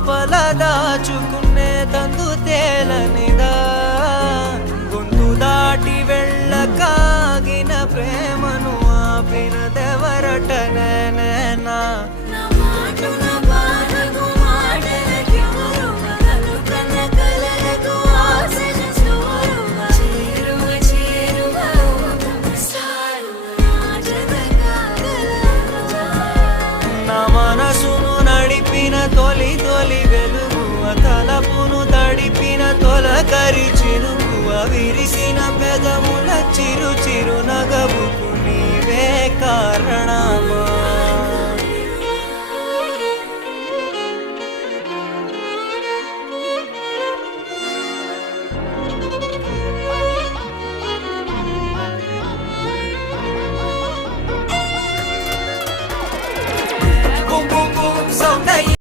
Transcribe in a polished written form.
లోపల దాచుకునే తందు తేలనిదా గొంతు దాటి వెళ్ళకాగిన ప్రేమను ఆపినదెవరటనే నేనా మనసును నడిపిన తొలి తొలి వెలుగు తలపును తడిపిన తొలకరి చిరుకు విరిసిన పెదముల చిరు చిరు నగవుకు నీవే కారణమా